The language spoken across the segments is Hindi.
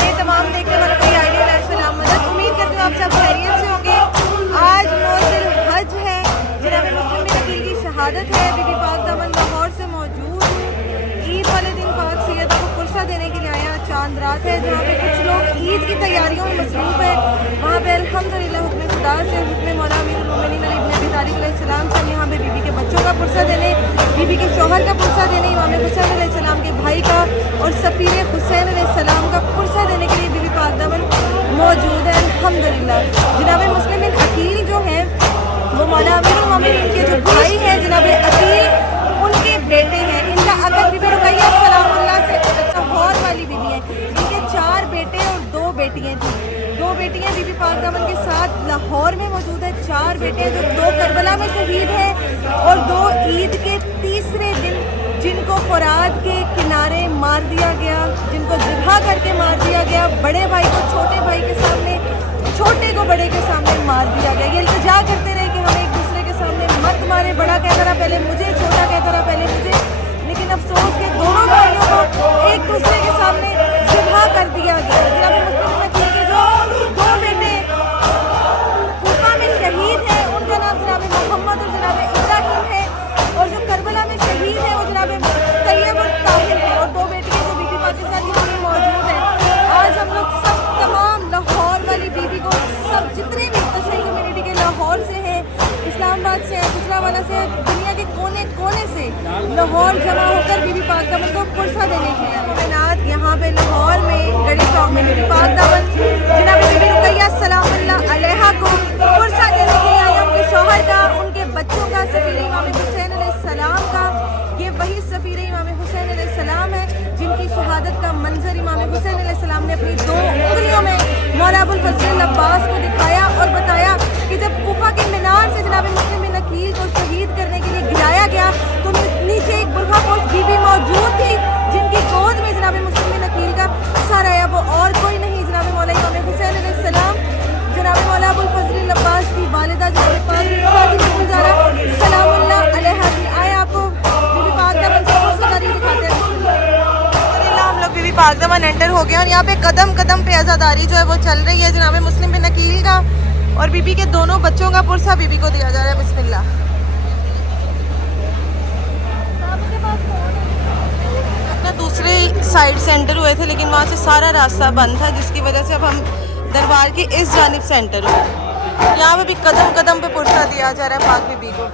मेरे तमाम देखने वालों को आइडियल सलाम मदद। उम्मीद करती हूँ आप सब खैरियत से होंगे। आज 9 ज़िल-हज है, जनाब मुस्लिम बिन अकील की शहादत है। बीबी पाक दामन लाहौर से मौजूद हूँ। ईद वाले दिन पाक सैयदा को पुरसा देने के लिए आया। चांद रात है जहाँ पे कुछ लोग ईद की तैयारियों में मसरूफ़ है। वहाँ पे अल्हम्दुलिल्लाह हुक्म खुदा से, हुक्म मौला अमीरुल मोमिनीन अली इब्न अबी तालिब अलैहिस्सलाम से यहाँ पे बीबी के बच्चों का पुरसा देने, बीबी के शौहर का पुरसा देने, इमाम हुसैन अलैहिस्सलाम के भाई का और सफ़ीर हुसैन अलैहिस्सलाम का पुरसा देने के लिए बीबी पाक दामन मौजूद है अल्हम्दुलिल्लाह। जनाब मुस्लिम बिन अकील जो हैं वो मौला अमीरुल मोमिनीन के जो भाई हैं जनाब अकील, उनके बेटे हैं। इनका अगर बीबी रुकैया सलामुल्लाह से लाहौर वाली बीबी है। इनके 4 बेटे और 2 बेटियाँ थी। 2 बेटियाँ बीबी पाक दामन के साथ लाहौर में मौजूद है। 4 बेटे हैं जो 2 करबला में शहीद हैं और 2 ईद के तीसरे दिन जिनको फुरात के किनारे मार दिया गया, जिनको ज़िबहा करके मार दिया गया। बड़े भाई को छोटे भाई के सामने, छोटे को बड़े के सामने मार दिया गया। ये इल्तिजा करते रहे कि हमें एक दूसरे के सामने मत मारे। बड़ा कहता रहा पहले मुझे, छोटा कहता रहा पहले मुझे, लेकिन अफसोस के दोनों भाइयों को एक दूसरे के सामने ज़िबहा कर दिया गया। जनाब मुस्लिम बिन अकील के जो 2 बेटे कूफा में शहीद हैं उनका नाम जनाब मोहम्मद और जनाब इब्राहिम है, और जो करबला में शहीद है वो जनाब तैयब और ताहिर है। और 2 बेटियाँ जो बीबी पाकिस्तान की पूरी मौजूद है। आज हम लोग सब तमाम लाहौर वाली बीबी को, सब जितने भी तशरीह कम्युनिटी के लाहौर से हैं, इस्लामाबाद से हैं, गुजरावाला से हैं, दुनिया के कोने कोने से लाहौर जमा होकर बीबी पाक दामन को पुरसा देने के लिए तैनात यहाँ पे लाहौर में गड़ी चौक में बीबी पाक दामन जनाब बीबी रुकैया सलामुल्लाह अलैहा को पुरसा देने के लिए आया। उनके शौहर का, उनके बच्चों का, सफ़ीर इमाम हुसैन अलैहिस्सलाम का। ये वही सफ़ीर इमाम हुसैन अलैहिस्सलाम है जिनकी शहादत का मंजर इमाम हुसैन अलैहिस्सलाम ने अपनी 2 उंगलियों में मौला अबुल फजल अब्बास को दिखाया और बताया कि जब कूफा के मीनार से जनाब मुस्लिम बिन अकील को शहीद करने के लिए गिराया गया तो नीचे एक बुरखापोश बीबी मौजूद थी जिनकी गोद में जनाब मुस्लिम बिन अकील का सर आया। वो और कोई नहीं, जनाब मौला इमाम हुसैन अलैहिस्सलाम, जनाब मौला अबुल फजल अब्बास की वालिदा जनाब फातिमा गुलज़ारा सलामुल्लाह अलैहा की। आए आपको बीबी पाक दामन की पुरसादारी दिखाते हैं। हम लोग बीबी पाक दामन एंटर हो गए और यहाँ पे कदम कदम पे आज़ादारी जो है वो चल रही है। जनाब मुस्लिम बिन अकील का और बीबी के दोनों बच्चों का पुरसा बीबी को दिया जा रहा है। बिस्मिल्लाह। अपना दूसरे साइड से एंटर हुए थे लेकिन वहाँ से सारा रास्ता बंद था, जिसकी वजह से अब हम दरबार की इस जानिब से एंटर हुए। यहाँ पे भी कदम कदम पे पुरसा दिया जा रहा है पाक बीबी को।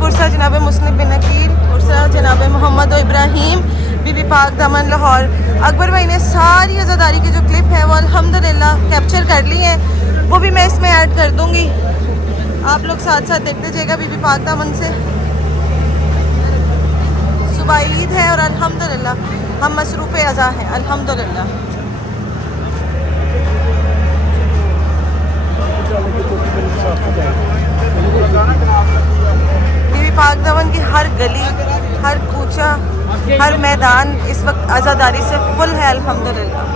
पुरसा जनाब मुस्लिम बिन अकील, पुरसा जनाब मोहम्मद और इब्राहिम, बीबी पाक दामन लाहौर। अकबर भाई ने सारी आज़ादारी की जो क्लिप है वो अल्हम्दुलिल्लाह कैप्चर कर ली है, वो भी मैं इसमें ऐड कर दूँगी। आप लोग साथ साथ देखते जाइएगा। बीबी पाक दामन से सुबह ईद है और अल्हम्दुलिल्लाह हम मसरूफ़ अज़ा हैं अल्हम्दुलिल्लाह। बीबी पाक दामन की हर गली, हर कूचा, हर मैदान इस वक्त आज़ादारी से फुल है अल्हम्दुलिल्लाह।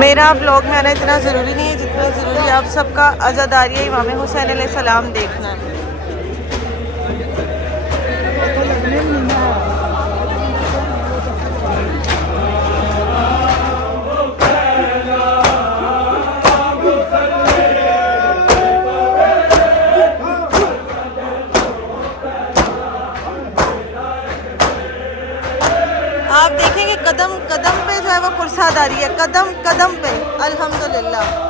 मेरा ब्लॉग में आना इतना ज़रूरी नहीं है जितना ज़रूरी है आप सबका आज़ादारी इमाम हुसैन अलैहिस्सलाम देखना है। आप देखेंगे कदम कदम पे जो है वो पुरसादारी है, कदम कदम पे अल्हम्दुलिल्लाह।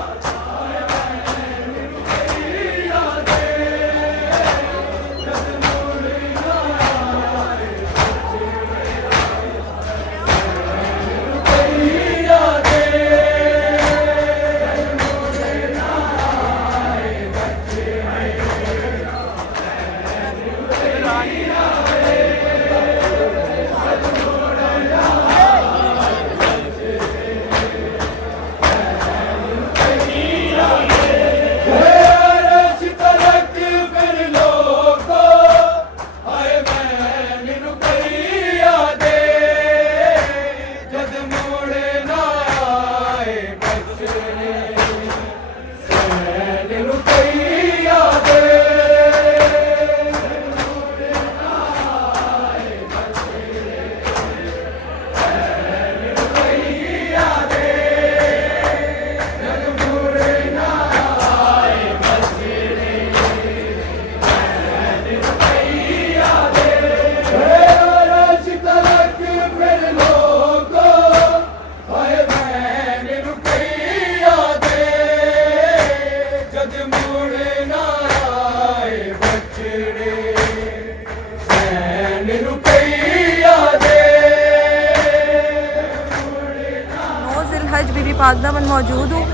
पाक दामन मौजूद हूँ।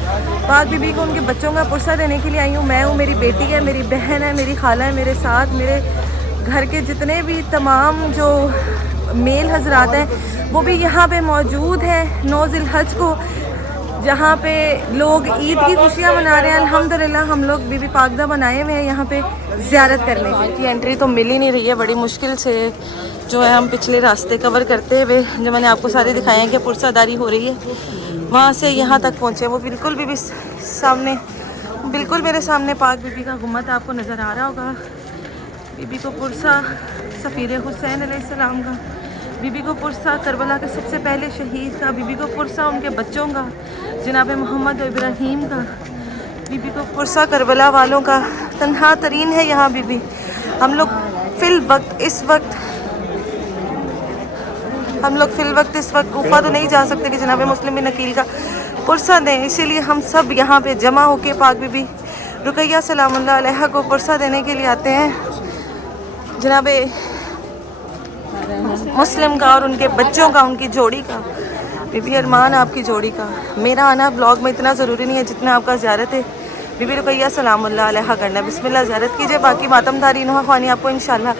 पाक बीबी को उनके बच्चों का पुरसा देने के लिए आई हूँ। मैं हूँ, मेरी बेटी है, मेरी बहन है, मेरी खाला है मेरे साथ, मेरे घर के जितने भी तमाम जो मेल हजरात हैं वो भी यहाँ पे मौजूद हैं 9 ज़िलहज को, जहाँ पे लोग ईद की खुशियाँ मना रहे हैं। अल्हम्दुलिल्लाह हम लोग बीबी पाक दामन आए हुए हैं यहाँ पे ज़ियारत करने की। एंट्री तो मिल ही नहीं रही है, बड़ी मुश्किल से जो है हम पिछले रास्ते कवर करते हुए, जो मैंने आपको सारे दिखाए हैं कि पुरसादारी हो रही है, वहाँ से यहाँ तक पहुँचे। वो बिल्कुल बीबी सामने, बिल्कुल मेरे सामने पाक बीबी का गुम्मद आपको नज़र आ रहा होगा। बीबी को पुरसा सफ़ीर हुसैन अलैहिस्सलाम का, बीबी को पुरसा करबला के सबसे पहले शहीद का, बीबी को पुरसा उनके बच्चों का जनाब मोहम्मद और इब्राहीम का, बीबी को पुरसा करबला वालों का। तन्हा तरीन है यहाँ बीबी। हम लोग फिल वक्त इस वक्त कूफा तो नहीं जा सकते कि जनाब मुस्लिम बिन अकील का पुरसा दें, इसीलिए हम सब यहाँ पे जमा होके पाक बीबी रुकैया सलामुल्लाह अलैहा को पुरसा देने के लिए आते हैं। जनाब मुस्लिम का और उनके बच्चों का, उनकी जोड़ी का, बीबी अरमान आपकी जोड़ी का। मेरा आना ब्लॉग में इतना ज़रूरी नहीं है जितना आपका ज़ियारत है बीबी रुकैया सलामुल्लाह अलैहा करना। बिस्मिल्लाह ज़ियारत कीजिए। बाकी मातमदारी नुहा ख्वानी आपको इंशाल्लाह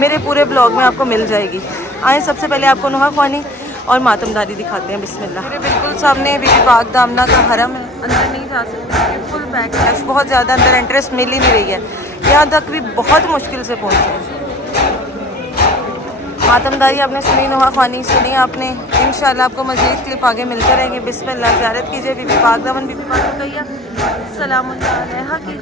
मेरे पूरे ब्लॉग में आपको मिल जाएगी। आए सबसे पहले आपको नुहा ख्वानी और मातमदारी दिखाते हैं। बिस्मिल्लाह। मेरे बिल्कुल सामने बीबी पाक दामना का हरम है, अंदर नहीं जा सकते, फुल पैक है, बहुत ज़्यादा अंदर इंटरेस्ट मिल ही नहीं रही है, यहाँ तक भी बहुत मुश्किल से पहुँचे। मातमदारी आपने सुनी, नुहा ख्वानी सुनी आपने, इंशाल्लाह आपको मज़ीद क्लिप आगे मिलते रहेंगे। बिस्मिल्लाह ज़ियारत कीजिए बीबी पाक दामन, बीबी पाक रुकैया सलामुल्लाह अलैहा की,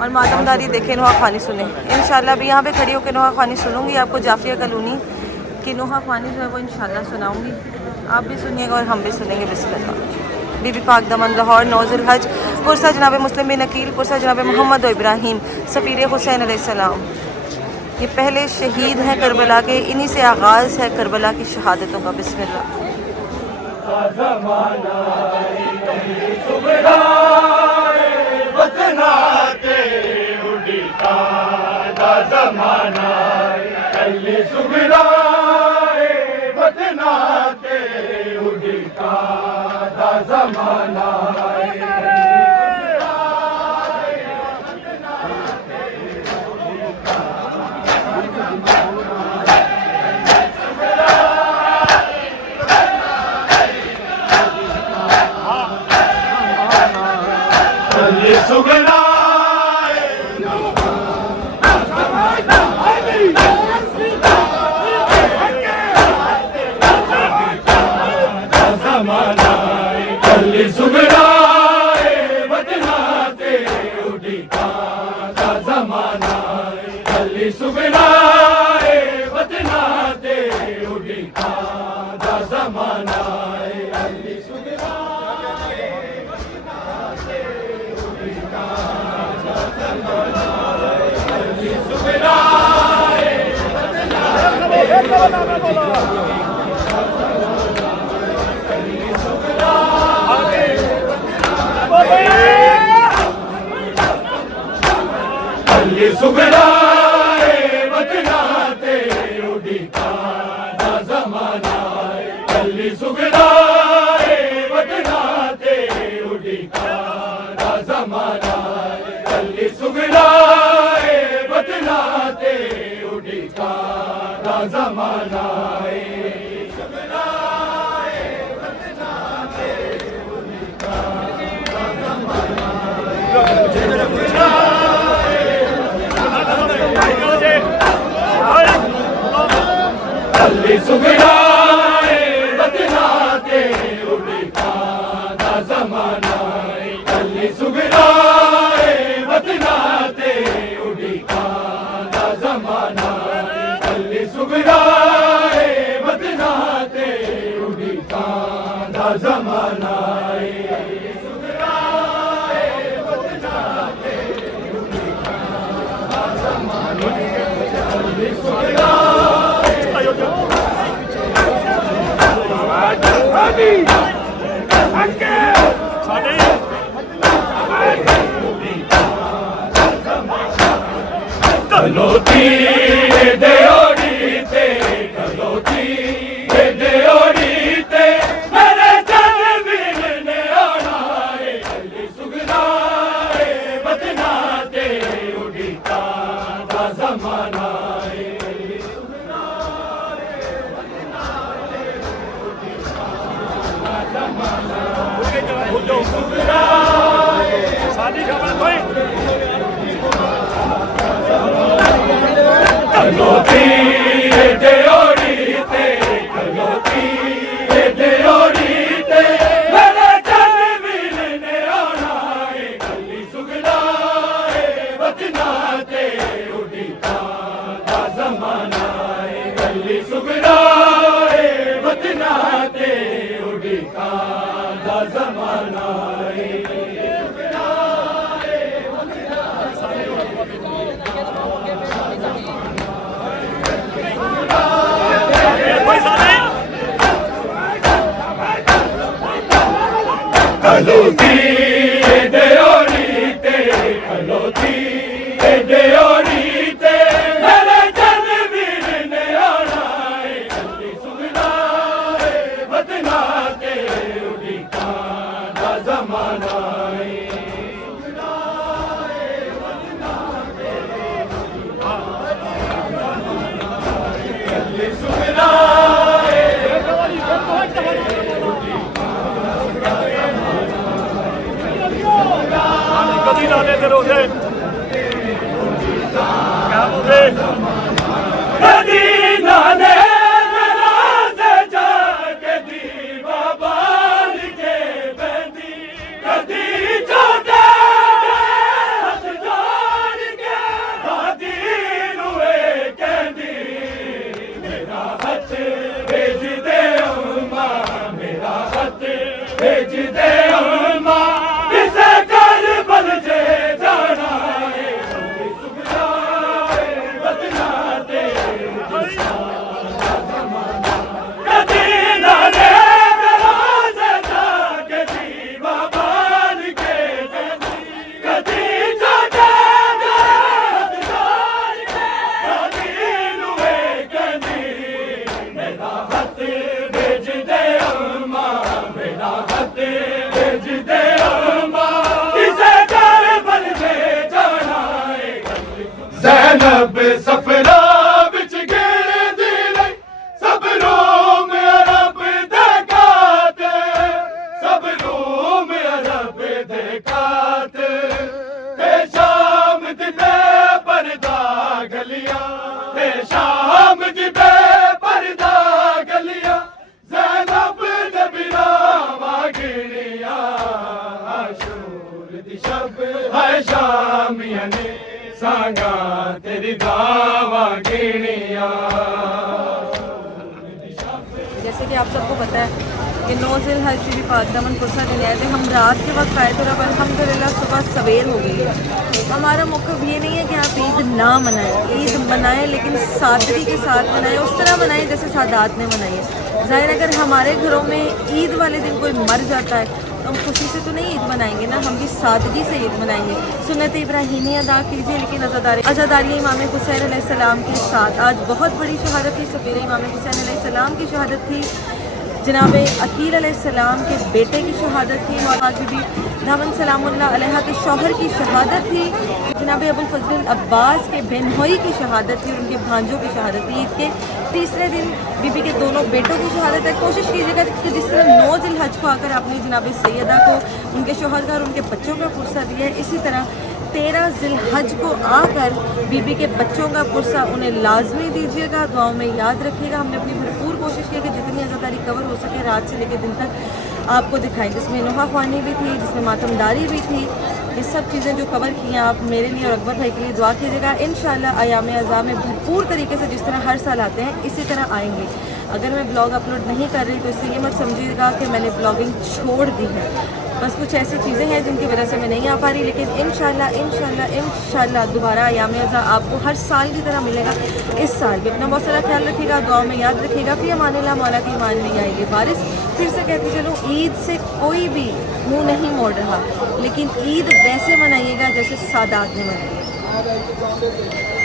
और मातमदारी देखें, नुहा ख्वानी सुने। इंशाल्लाह अभी यहाँ पे खड़ी होकर नुहा ख्वानी सुनूँगी, आपको जाफिया कॉलोनी की नुहा ख्वानी जो है वो इंशाल्लाह सुनाऊँगी, आप भी सुनिएगा और हम भी सुनेंगे। बिस्मिल्लाह। बीबी पाक दामन लाहौर 9 ज़िलहज, पुरसा जनाब मुस्लिम बिन अकील, पुरसा जनाब मोहम्मद और इब्राहीम सफ़ीर हुसैन अलैहिस्सलाम। ये पहले शहीद हैं करबला के, इन्हीं से आगाज़ है करबला की शहादतों का। बिस्मिल्लाह। मेरे जन बिन ने साडी खबर कोई कोई साडी खलोती देओरी ते खलोती देओरी ते मेरे जनवीर ने आना है गली सुगना है बदना ते उड़ी का जमाना है सुगना है बदना ते गली सुगना कदी लाले ते रोजे क्या बोले कदी नाने राजे जाके दीवा बाल के बंदी कदी जोड़े हाथ जोड़ के दादी रुए कहती मेरा हाथ भेज दे अम्मा मेरा हाथ भेज दे अम्मा किसे कर बल जे जाना है सुगना है बदना दे कदी नाने राज जाके दीवा बाल के बंदी कदी जोड़े हाथ जोड़ के दादी रुए कहती मेरा हाथ भेज दे अम्मा मेरा हाथ भेज दे अम्मा किसे कर बल जे जाना है ज़ैनब सफरा विच गिरदी रही सब रोम अरब देखाते सब रोम अरब देखाते ते शाम दी बेपर्दा गलियां ते शाम दी बेपर्दा गलियां ज़ैनब नबीरा वागिड़ियां आशूर दी शब है शामियां ने सांगा तेरी दावा गिड़ियां जैसे कि आप सबको पता है कि 9 ज़िलहज भी पाक दामन पुरसा दिन आए थे। हम रात के वक्त आए थे और अब अल्हम्दुलिल्लाह सुबह सवेर हो गई है। हमारा मौक़िफ़ ये नहीं है कि आप ईद ना मनाएं, ईद मनाएं लेकिन सादगी के साथ मनाएं, उस तरह मनाएं जैसे सादात ने मनाई है। ज़ाहिर अगर हमारे घरों में ईद वाले दिन कोई मर जाता है तो हम खुशी से तो नहीं ईद मनाएंगे ना, हम भी सादगी से ईद मनाएंगे। सुन्नत इब्राहीमी अदा कीजिए लेकिन आज़ादारी इमाम हुसैन अलैहिस्सलाम के साथ। आज बहुत बड़ी शहादत थी, सवेरे इमाम हुसैन अलैहिस्सलाम की शहादत थी, जनाब अकील अलैहिस्सलाम के बेटे की शहादत थी, मौला बीबी दामन सलामुल्लाह अलैहा के शौहर की शहादत थी, जनाब अबुल फजल अब्बास के बेनहोई की शहादत थी और उनके भांजों की शहादत थी। ईद के तीसरे दिन बीबी के दोनों बेटों की शहादत है। कोशिश कीजिएगा कि जिस तरह 9 ज़िलहज को आकर आपने जनाब सैयदा को उनके शौहर का और उनके बच्चों का पुरसा दिया है, इसी तरह 13 ज़िलहज को आकर बीबी के बच्चों का पुरसा उन्हें लाजमी दीजिएगा, दुआओं में याद रखिएगा। हमने अपनी भरपूर कोशिश की कि जितनी आज़ादारी कवर हो सके रात से लेकर दिन तक आपको दिखाएं, जिसमें नुहा ख्वानी भी थी, जिसमें मातमदारी भी थी। ये सब चीज़ें जो कवर की हैं आप मेरे लिए और अकबर भाई के लिए दुआ कीजिएगा। इंशाअल्लाह आयाम अज़ा में भरपूर तरीके से जिस तरह हर साल आते हैं इसी तरह आएंगे। अगर मैं ब्लॉग अपलोड नहीं कर रही तो इससे ये मत समझिएगा कि मैंने ब्लॉगिंग छोड़ दी है, बस कुछ ऐसी चीज़ें हैं जिनकी वजह से मैं नहीं आ पा रही, लेकिन इंशाल्लाह दोबारा आयाम अज़ा आपको हर साल की तरह मिलेगा। इस साल भी अपना बहुत सारा ख्याल रखिएगा, दुआओं में याद रखिएगा। फ़ी अमानिल्लाह, मौला की ईमान नहीं आएगी बारिश। फिर से कहती चलो, ईद से कोई भी मुँह नहीं मोड़ रहा, लेकिन ईद वैसे मनाइएगा जैसे सादात ने मनाई।